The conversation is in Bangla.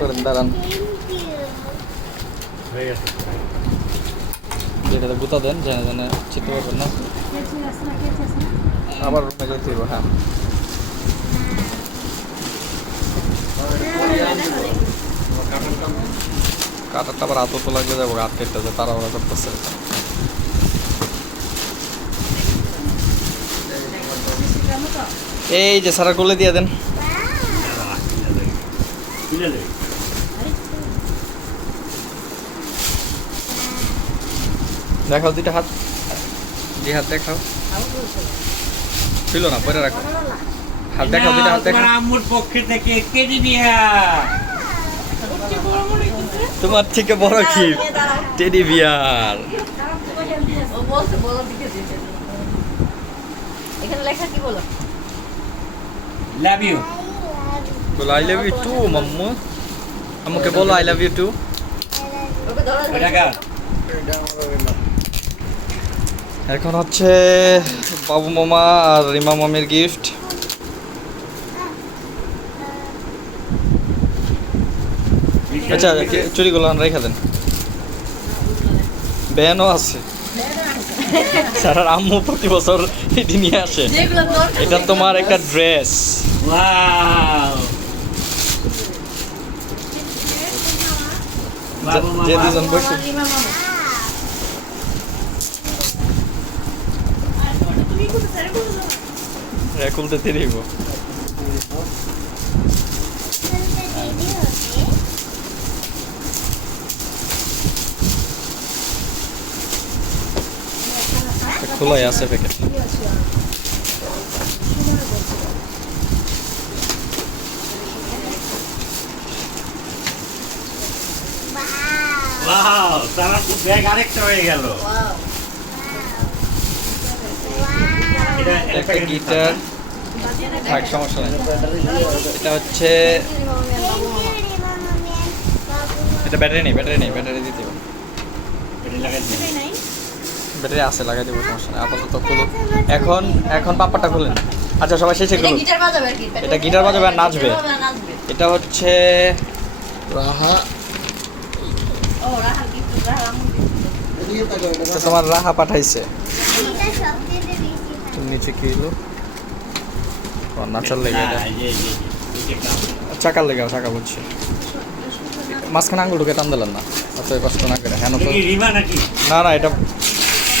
করেন, দাঁড়ান। এটাতে গুতা দেন, জানে জানে চিনতে পারবেন না। আবার রুমে যেতে হবে। হ্যাঁ, কাটারটা আবার হাতও তো লাগলে যাবো, হাত কেটে যায়, তারা ওরা করতেছে। এই যে সারা কোলে দিয়ে দেন। দেখাও দুইটা হাত, যে হাত দেখাও, ছিল না পরে রাখো। হাত দেখাও, দুইটা হাত দেখাও। আম্মুর পক্ষে থেকে কেজি বিয়া। তোমার থেকে বড় কি টেডি বিয়ার। এখানে লেখা কি বলো? Love you. বলো আই লাভ ইউ টু মাম্মু। আমাকে বলো I love you too. Okay ধরো। টাকা এখন হচ্ছে বাবু মামা আর রিমা মামির গিফট। আচ্ছা, চুরিগুলো রেখে দেন। ব্যানও আছে। স্যার আম্মু প্রতি বছর এটি নিয়ে আসে। এটা তোমার একটা ড্রেস। ওয়াও। যে দুজন বসে খুলতে তিরিব। খোলাই আছে প্যাকেট। ওয়াও, তারা তো ব্যাগ আরেকটা হয়ে গেল। একটা গিটার, থাক সমস্যা নেই। এটা হচ্ছে, এটা ব্যাটারি নেই, ব্যাটারি নেই, ব্যাটারি দিতে হবে। এটা লাগাই দিন। ব্যাটারি আছে, লাগাই দেবো, সমস্যা নেই। আপাতত খুলুন। এখন এখন পাপ্পাটা খুলেন। আচ্ছা সবাই শেষে খুলুন। এটা গিটার বাজাবে আর নাচবে। এটা হচ্ছে রাহা। এটা তোমার রাহা পাঠাইছে। তুমি নিচে কি এলো? নাচার লেগে এটা, না, এই যে, চাকার লেগে, চাকা বুঝছি। মাঝখানে আঙুল ঢুকে টান দিলেন না, অত কষ্ট না করে। হ্যাঁ তো এটা কি রিমা নাকি? না না, এটা